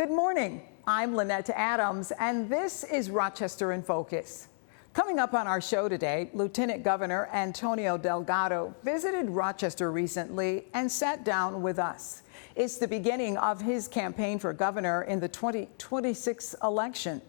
Good morning. I'm Lynette Adams, and this is Rochester in Focus. Coming up on our show today, Lieutenant Governor Antonio Delgado visited Rochester recently and sat down with us. It's the beginning of his campaign for governor in the 2026 election.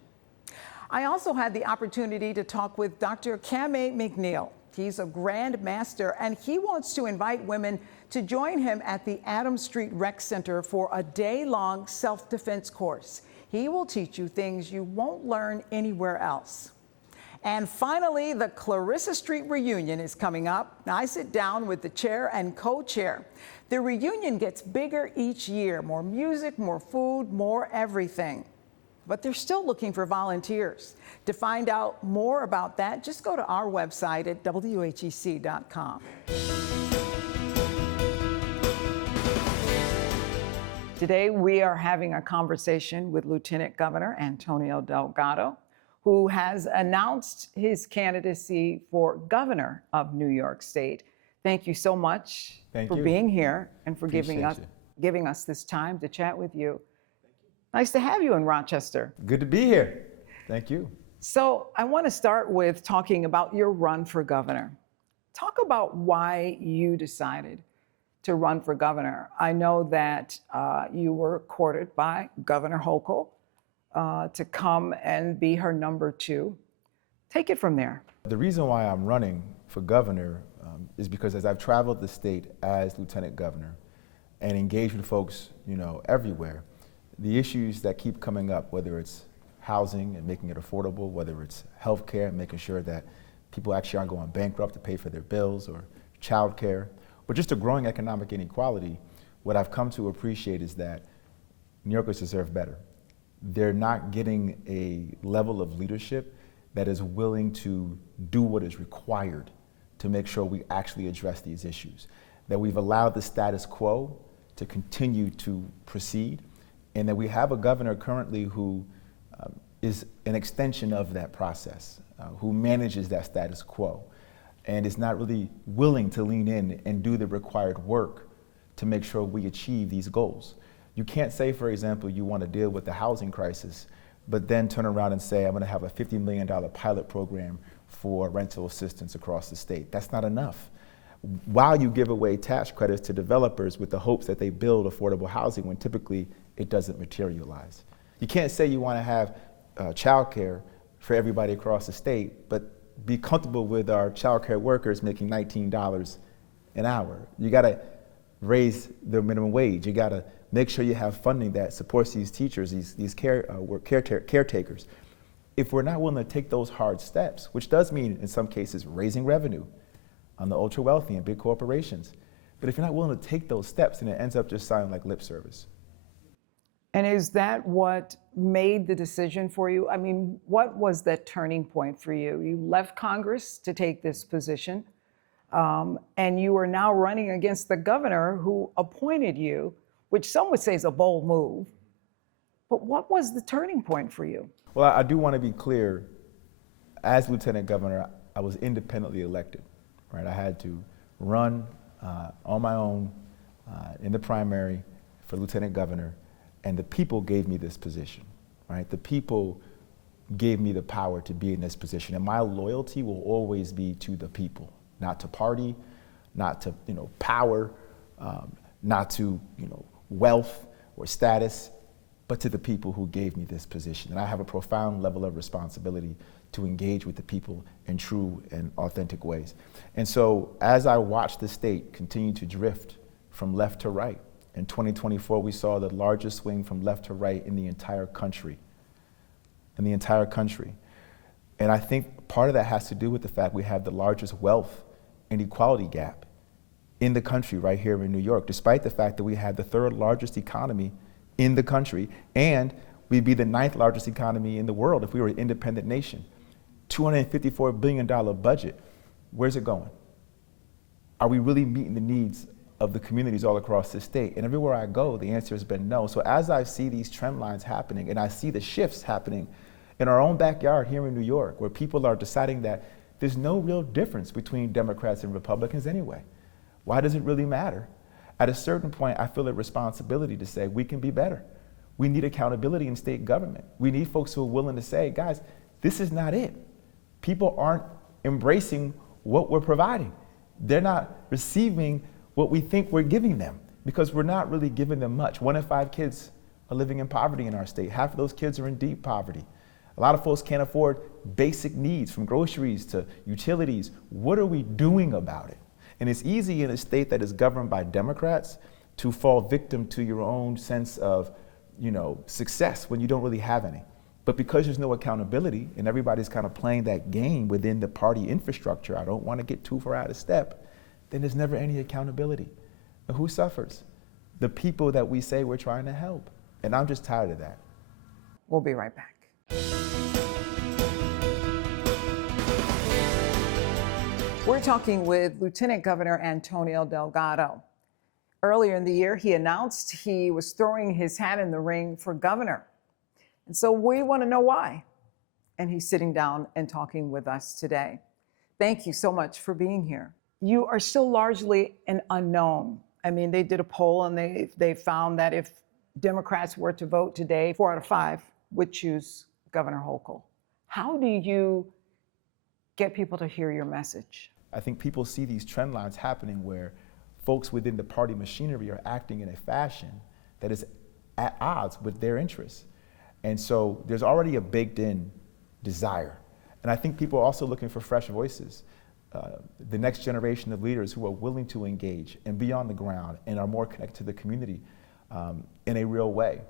I also had the opportunity to talk with Dr. Kameh McNeil. He's a Grand Master, and he wants to invite women to join him at the Adams Street Rec Center for a day-long self-defense course. He will teach you things you won't learn anywhere else. And finally, the Clarissa Street Reunion is coming up. I sit down with the chair and co-chair. The reunion gets bigger each year. More music, more food, more everything. But they're still looking for volunteers. To find out more about that, just go to our website at whec.com. Today, we are having a conversation with Lieutenant Governor Antonio Delgado, who has announced his candidacy for governor of New York State. Thank you so much for being here and for giving us this time to chat with you. Nice to have you in Rochester. Good to be here. Thank you. So I want to start with talking about your run for governor. Talk about why you decided to run for governor. I know that you were courted by Governor Hochul to come and be her number 2. Take it from there. The reason why I'm running for governor is because as I've traveled the state as lieutenant governor and engaged with folks, everywhere, the issues that keep coming up, whether it's housing and making it affordable, whether it's healthcare and making sure that people actually aren't going bankrupt to pay for their bills, or childcare, or just a growing economic inequality, what I've come to appreciate is that New Yorkers deserve better. They're not getting a level of leadership that is willing to do what is required to make sure we actually address these issues. That we've allowed the status quo to continue to proceed, and that we have a governor currently who is an extension of that process, who manages that status quo, and is not really willing to lean in and do the required work to make sure we achieve these goals. You can't say, for example, you want to deal with the housing crisis, but then turn around and say, I'm going to have a $50 million pilot program for rental assistance across the state. That's not enough. While you give away tax credits to developers with the hopes that they build affordable housing when typically it doesn't materialize. You can't say you want to have childcare for everybody across the state, but be comfortable with our childcare workers making $19 an hour. You got to raise the minimum wage. You got to make sure you have funding that supports these teachers, these caretakers. If we're not willing to take those hard steps, which does mean in some cases raising revenue on the ultra wealthy and big corporations, but if you're not willing to take those steps, then it ends up just sounding like lip service. And is that what made the decision for you? I mean, what was that turning point for you? You left Congress to take this position, and you are now running against the governor who appointed you, which some would say is a bold move. But what was the turning point for you? Well, I do want to be clear. As lieutenant governor, I was independently elected, right? I had to run on my own in the primary for lieutenant governor. And the people gave me this position, right? The people gave me the power to be in this position. And my loyalty will always be to the people, not to party, not to power, not to wealth or status, but to the people who gave me this position. And I have a profound level of responsibility to engage with the people in true and authentic ways. And so as I watched the state continue to drift from left to right, in 2024, we saw the largest swing from left to right in the entire country. And I think part of that has to do with the fact we have the largest wealth inequality gap in the country right here in New York, despite the fact that we have the 3rd largest economy in the country, and we'd be the 9th largest economy in the world if we were an independent nation. $254 billion budget, where's it going? Are we really meeting the needs of the communities all across the state? And everywhere I go, the answer has been no. So as I see these trend lines happening, and I see the shifts happening in our own backyard here in New York, where people are deciding that there's no real difference between Democrats and Republicans anyway. Why does it really matter? At a certain point, I feel a responsibility to say we can be better. We need accountability in state government. We need folks who are willing to say, guys, this is not it. People aren't embracing what we're providing. They're not receiving what we think we're giving them because we're not really giving them much. 1 in 5 kids are living in poverty in our state. Half of those kids are in deep poverty. A lot of folks can't afford basic needs from groceries to utilities. What are we doing about it? And it's easy in a state that is governed by Democrats to fall victim to your own sense of, success when you don't really have any. But because there's no accountability and everybody's kind of playing that game within the party infrastructure, I don't want to get too far out of step, then there's never any accountability. And who suffers? The people that we say we're trying to help. And I'm just tired of that. We'll be right back. We're talking with Lieutenant Governor Antonio Delgado. Earlier in the year, he announced he was throwing his hat in the ring for governor. And so we want to know why. And he's sitting down and talking with us today. Thank you so much for being here. You are still largely an unknown. I mean, they did a poll and they found that if Democrats were to vote today, 4 out of 5 would choose Governor Hochul. How do you get people to hear your message? I think people see these trend lines happening where folks within the party machinery are acting in a fashion that is at odds with their interests. And so there's already a baked in desire. And I think people are also looking for fresh voices, the next generation of leaders who are willing to engage and be on the ground and are more connected to the community in a real way.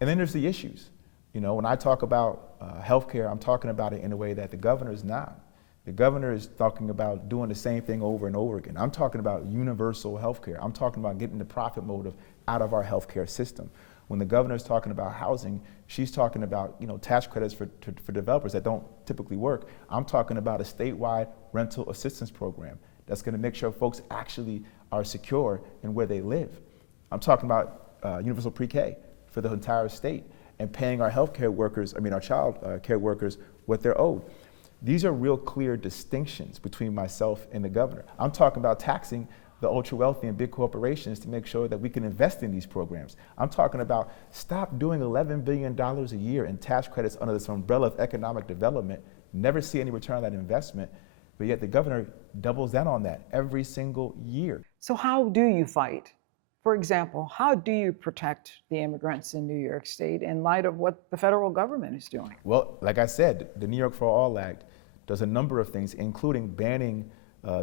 And then there's the issues. When I talk about healthcare, I'm talking about it in a way that the governor is not. The governor is talking about doing the same thing over and over again. I'm talking about universal healthcare. I'm talking about getting the profit motive out of our healthcare system. When the governor is talking about housing, she's talking about tax credits for developers that don't typically work. I'm talking about a statewide rental assistance program that's going to make sure folks actually are secure in where they live. I'm talking about universal pre-K for the entire state and paying our healthcare workers, our child care workers, what they're owed. These are real clear distinctions between myself and the governor. I'm talking about taxing the ultra wealthy and big corporations to make sure that we can invest in these programs. I'm talking about stop doing $11 billion a year in tax credits under this umbrella of economic development, never see any return on that investment, but yet the governor doubles down on that every single year. So how do you fight? For example, how do you protect the immigrants in New York State in light of what the federal government is doing? Well, like I said, the New York for All Act does a number of things, including banning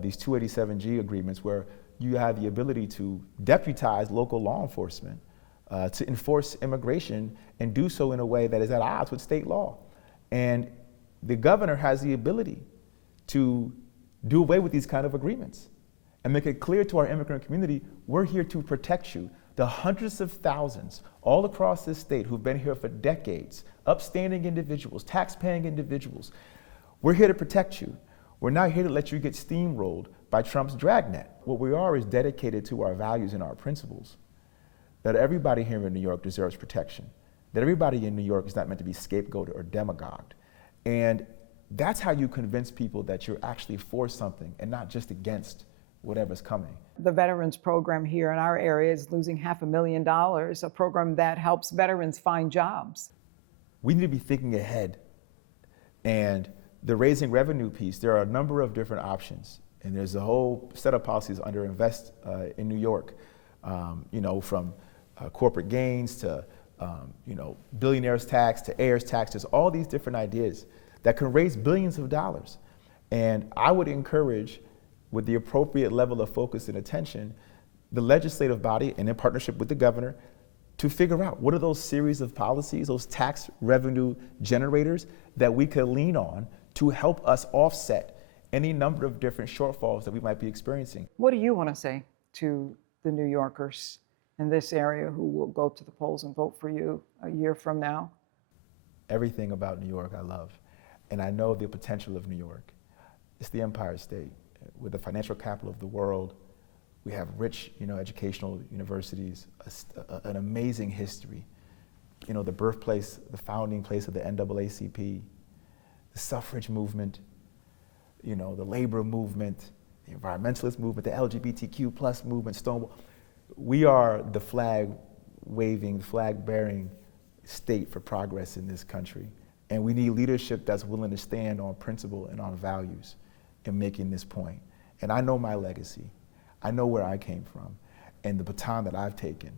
these 287G agreements where you have the ability to deputize local law enforcement to enforce immigration and do so in a way that is at odds with state law. And the governor has the ability to do away with these kind of agreements and make it clear to our immigrant community, we're here to protect you. The hundreds of thousands all across this state who've been here for decades, upstanding individuals, tax-paying individuals, we're here to protect you. We're not here to let you get steamrolled by Trump's dragnet. What we are is dedicated to our values and our principles, that everybody here in New York deserves protection, that everybody in New York is not meant to be scapegoated or demagogued. And that's how you convince people that you're actually for something and not just against whatever's coming. The veterans program here in our area is losing $500,000, a program that helps veterans find jobs. We need to be thinking ahead. And the raising revenue piece, there are a number of different options. And there's a whole set of policies under Invest in New York, from corporate gains to, billionaires tax to heirs tax. There's all these different ideas that can raise billions of dollars. And I would encourage, with the appropriate level of focus and attention, the legislative body, and in partnership with the governor, to figure out what are those series of policies, those tax revenue generators that we could lean on to help us offset any number of different shortfalls that we might be experiencing. What do you want to say to the New Yorkers in this area who will go to the polls and vote for you a year from now? Everything about New York I love, and I know the potential of New York. It's the Empire State. We're the financial capital of the world. We have rich, educational universities, an amazing history. The birthplace, the founding place of the NAACP, the suffrage movement, the labor movement, the environmentalist movement, the LGBTQ plus movement, Stonewall. We are the flag-waving, flag-bearing state for progress in this country. And we need leadership that's willing to stand on principle and on values in making this point. And I know my legacy. I know where I came from and the baton that I've taken.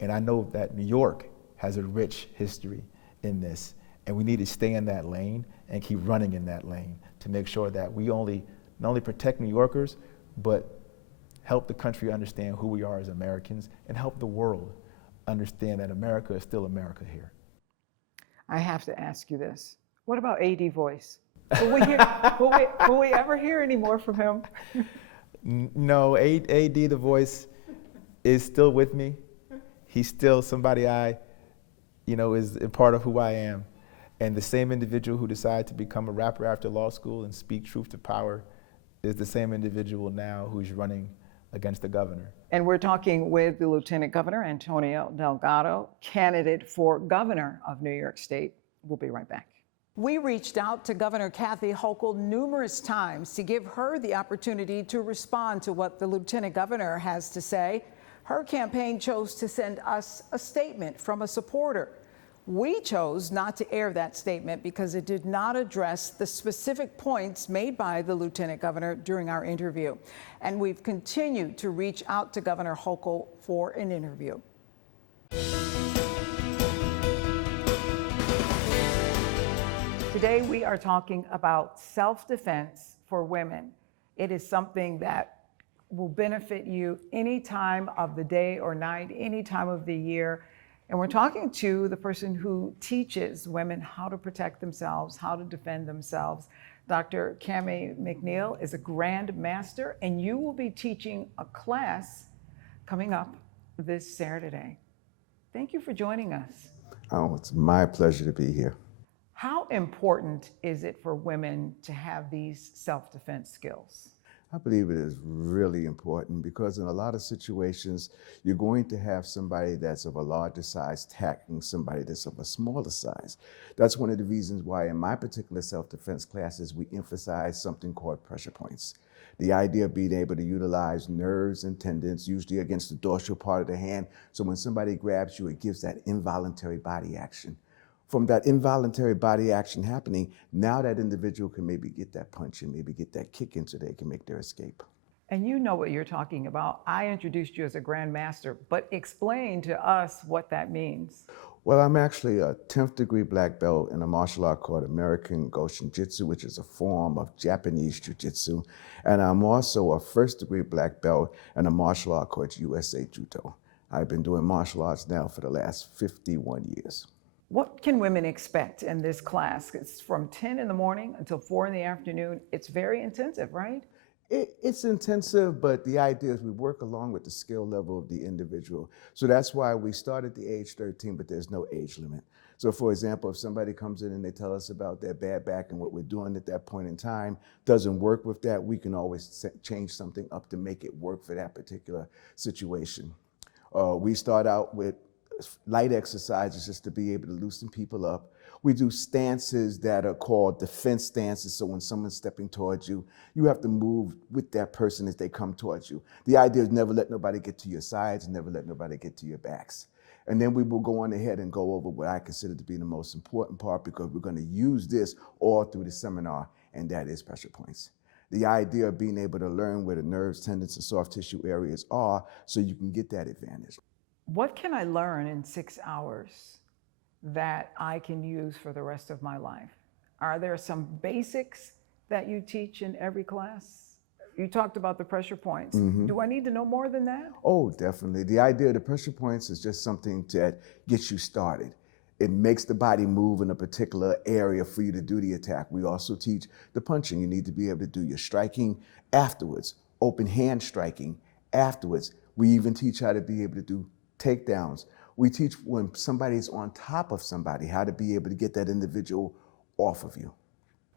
And I know that New York has a rich history in this. And we need to stay in that lane and keep running in that lane to make sure that we not only protect New Yorkers, but help the country understand who we are as Americans and help the world understand that America is still America here. I have to ask you this. What about AD voice? Will we ever hear any more from him? No, AD the voice is still with me. He's still somebody is a part of who I am. And the same individual who decided to become a rapper after law school and speak truth to power is the same individual now who's running against the governor. And we're talking with the Lieutenant Governor, Antonio Delgado, candidate for governor of New York State. We'll be right back. We reached out to Governor Kathy Hochul numerous times to give her the opportunity to respond to what the Lieutenant Governor has to say. Her campaign chose to send us a statement from a supporter. We chose not to air that statement because it did not address the specific points made by the Lieutenant Governor during our interview. And we've continued to reach out to Governor Hochul for an interview. Today we are talking about self-defense for women. It is something that will benefit you any time of the day or night, any time of the year. And we're talking to the person who teaches women how to protect themselves, how to defend themselves. Dr. Cammie McNeil is a Grand Master, and you will be teaching a class coming up this Saturday. Thank you for joining us. Oh, it's my pleasure to be here. How important is it for women to have these self-defense skills? I believe it is really important because in a lot of situations, you're going to have somebody that's of a larger size attacking somebody that's of a smaller size. That's one of the reasons why in my particular self-defense classes, we emphasize something called pressure points. The idea of being able to utilize nerves and tendons, usually against the dorsal part of the hand, so when somebody grabs you, it gives that involuntary body action. From that involuntary body action happening, now that individual can maybe get that punch and maybe get that kick in so they can make their escape. And you know what you're talking about. I introduced you as a Grand Master, but explain to us what that means. Well, I'm actually a 10th degree black belt in a martial art called American Goshin Jitsu, which is a form of Japanese Jiu-Jitsu. And I'm also a 1st degree black belt in a martial art called USA Judo. I've been doing martial arts now for the last 51 years. What can women expect in this class? It's from 10 in the morning until 4 in the afternoon. It's very intensive, right? It's intensive, but the idea is we work along with the skill level of the individual. So that's why we start at the age 13, but there's no age limit. So for example, if somebody comes in and they tell us about their bad back and what we're doing at that point in time doesn't work with that, we can always change something up to make it work for that particular situation. We start out with light exercises just to be able to loosen people up. We do stances that are called defense stances. So when someone's stepping towards you, you have to move with that person as they come towards you. The idea is never let nobody get to your sides, never let nobody get to your backs. And then we will go on ahead and go over what I consider to be the most important part because we're going to use this all through the seminar, and that is pressure points. The idea of being able to learn where the nerves, tendons, and soft tissue areas are so you can get that advantage. What can I learn in 6 hours that I can use for the rest of my life? Are there some basics that you teach in every class? You talked about the pressure points. Mm-hmm. Do I need to know more than that? Oh, definitely. The idea of the pressure points is just something that gets you started. It makes the body move in a particular area for you to do the attack. We also teach the punching. You need to be able to do your striking afterwards, open hand striking afterwards. We even teach how to be able to do takedowns. We teach when somebody's on top of somebody, how to be able to get that individual off of you.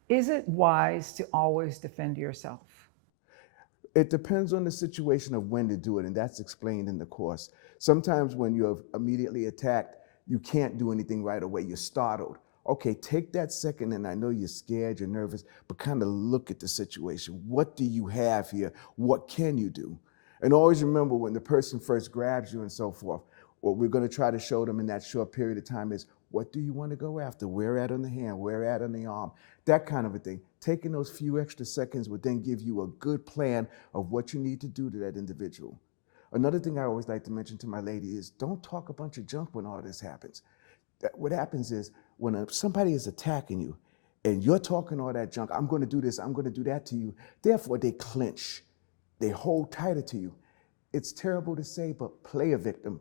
Is it wise to always defend yourself? It depends on the situation of when to do it, and that's explained in the course. Sometimes when you're immediately attacked, you can't do anything right away. You're startled. Okay, take that second, and I know you're scared, you're nervous, but kind of look at the situation. What do you have here? What can you do? And always remember when the person first grabs you and so forth, what we're going to try to show them in that short period of time is What do you want to go after? Where at on the hand? Where at on the arm? That kind of a thing. Taking those few extra seconds would then give you a good plan of what you need to do to that individual. Another thing I always like to mention to my lady is don't talk a bunch of junk when all this happens. What happens is when somebody is attacking you and you're talking all that junk, I'm going to do this, I'm going to do that to you, therefore they clinch. They hold tighter to you. It's terrible to say, but play a victim.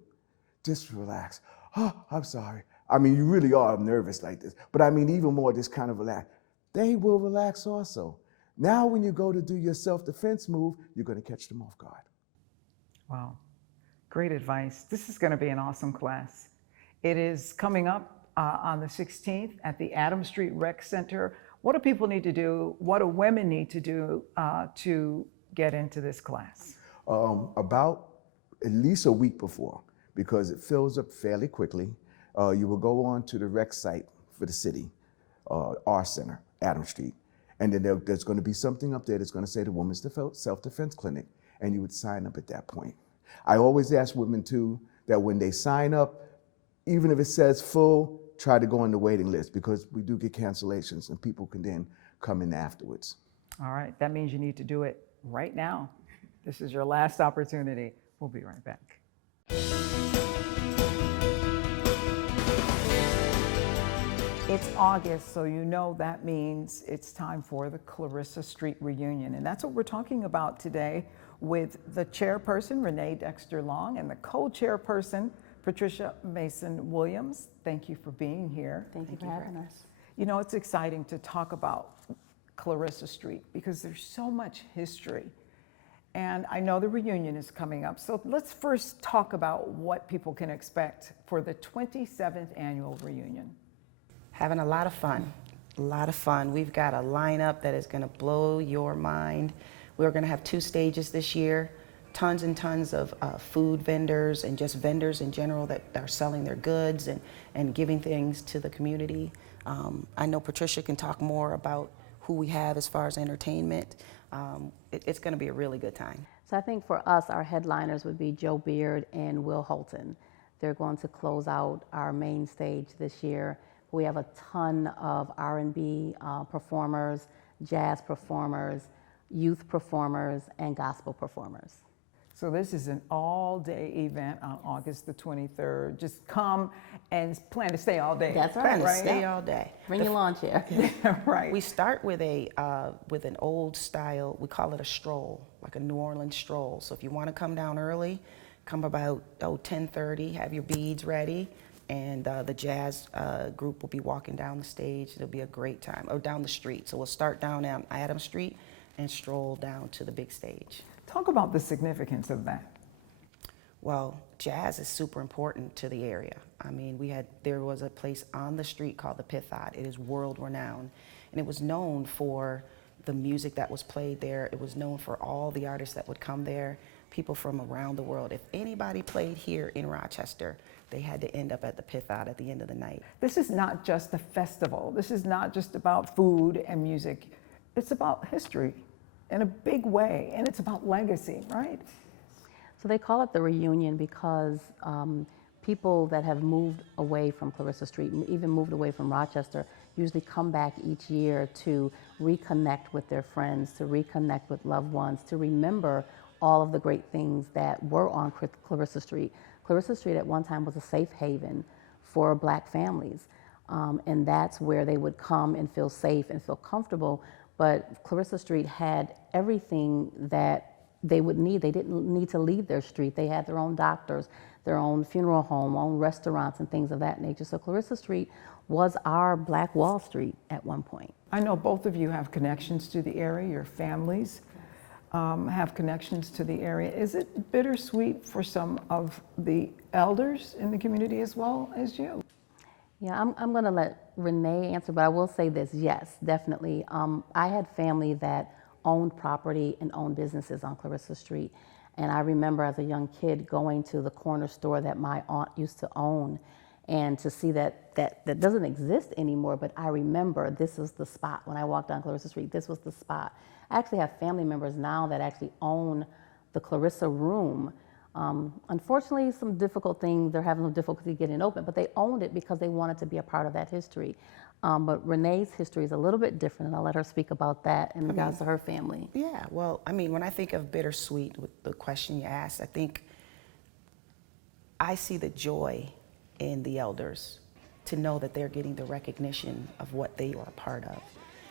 Just relax. Oh, I'm sorry. I mean, you really are nervous like this, but I mean, even more, just kind of relax. They will relax also. Now, when you go to do your self-defense move, you're going to catch them off guard. Wow, great advice. This is going to be an awesome class. It is coming up on the 16th at the Adams Street Rec Center. What do people need to do? What do women need to do to get into this class? About at least a week before, because it fills up fairly quickly. You will go on to the rec site for the city, our center, Adams Street, and then there's going to be something up there that's going to say the Women's Self-Defense Clinic, and you would sign up at that point. I always ask women too that when they sign up, even if it says full, try to go on the waiting list, because we do get cancellations and people can then come in afterwards. All right, that means you need to do it right now. This is your last opportunity. We'll be right back. It's August, so you know that means it's time for the Clarissa Street Reunion. And that's what we're talking about today with the chairperson, Renee Dexter-Long, and the co-chairperson, Patricia Mason-Williams. Thank you for being here. Thank you for having us. You know, it's exciting to talk about Clarissa Street because there's so much history. And I know the reunion is coming up. So let's first talk about what people can expect for the 27th annual reunion. Having a lot of fun, a lot of fun. We've got a lineup that is going to blow your mind. We're going to have 2 stages this year, tons and tons of food vendors and just vendors in general that are selling their goods and giving things to the community. I know Patricia can talk more about who we have as far as entertainment. It's going to be a really good time. So I think for us, our headliners would be Joe Beard and Will Holton. They're going to close out our main stage this year. We have a ton of R&B performers, jazz performers, youth performers, and gospel performers. So this is an all-day event on August the 23rd. Just come and plan to stay all day. That's right. Plan to stay all day. Bring your lawn chair. Right. We start with with an old style, we call it a stroll, like a New Orleans stroll. So if you want to come down early, come about 10:30, have your beads ready, and the jazz group will be walking down the stage. It'll be a great time, or down the street. So we'll start down on Adams Street and stroll down to the big stage. Talk about the significance of that. Well, jazz is super important to the area. I mean, there was a place on the street called the Pithot. It is world renowned, and it was known for the music that was played there. It was known for all the artists that would come there, people from around the world. If anybody played here in Rochester, they had to end up at the Pithot at the end of the night. This is not just a festival. This is not just about food and music. It's about history in a big way, and it's about legacy, right? So they call it the reunion because people that have moved away from Clarissa Street, even moved away from Rochester, usually come back each year to reconnect with their friends, to reconnect with loved ones, to remember all of the great things that were on Clarissa Street. Clarissa Street at one time was a safe haven for Black families, and that's where they would come and feel safe and feel comfortable. But Clarissa Street had everything that they would need. They didn't need to leave their street. They had their own doctors, their own funeral home, own restaurants and things of that nature. So Clarissa Street was our Black Wall Street at one point. I know both of you have connections to the area. Your families have connections to the area. Is it bittersweet for some of the elders in the community as well as you? Yeah, I'm going to let Renee answer, but I will say this, yes, definitely. I had family that owned property and owned businesses on Clarissa Street. And I remember as a young kid going to the corner store that my aunt used to own, and to see that doesn't exist anymore, but I remember this was the spot. When I walked down Clarissa Street, this was the spot. I actually have family members now that actually own the Clarissa Room Unfortunately, some difficult things, they're having some difficulty getting open, but they owned it because they wanted to be a part of that history. But Renee's history is a little bit different, and I'll let her speak about that in regards to her family. Yeah, well, I mean, when I think of bittersweet, with the question you asked, I think I see the joy in the elders to know that they're getting the recognition of what they are a part of.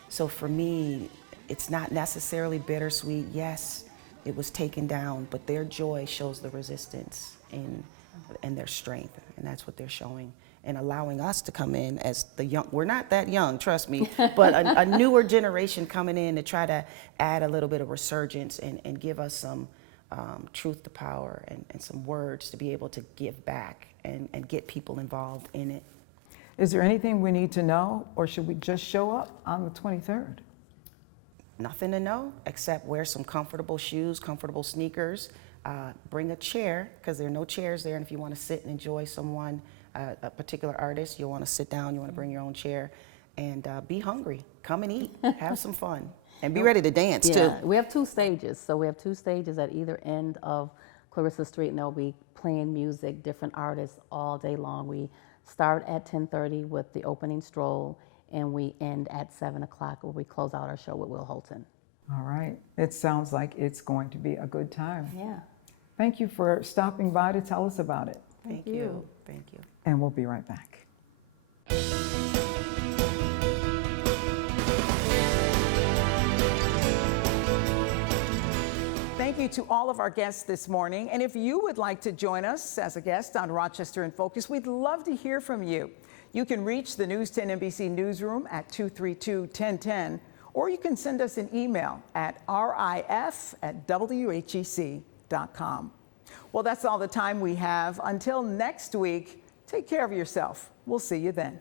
So for me, it's not necessarily bittersweet. Yes, it was taken down, but their joy shows the resistance and their strength, and that's what they're showing. And allowing us to come in as the young, we're not that young, trust me, but a newer generation coming in to try to add a little bit of resurgence and give us some truth to power and some words to be able to give back and get people involved in it. Is there anything we need to know, or should we just show up on the 23rd? Nothing to know except wear some comfortable shoes, comfortable sneakers, bring a chair, because there are no chairs there, and if you want to sit and enjoy someone, a particular artist, you want to sit down, you want to bring your own chair, and be hungry. Come and eat, have some fun, and be ready to dance too. We have 2 stages. So we have 2 stages at either end of Clarissa Street, and they'll be playing music, different artists all day long. We start at 10:30 with the opening stroll, and we end at 7 o'clock where we close out our show with Will Holton. All right. It sounds like it's going to be a good time. Yeah. Thank you for stopping by to tell us about it. Thank you. Thank you. And we'll be right back. Thank you to all of our guests this morning. And if you would like to join us as a guest on Rochester in Focus, we'd love to hear from you. You can reach the News 10 NBC Newsroom at 232-1010, or you can send us an email at rif@whec.com. Well, that's all the time we have. Until next week, take care of yourself. We'll see you then.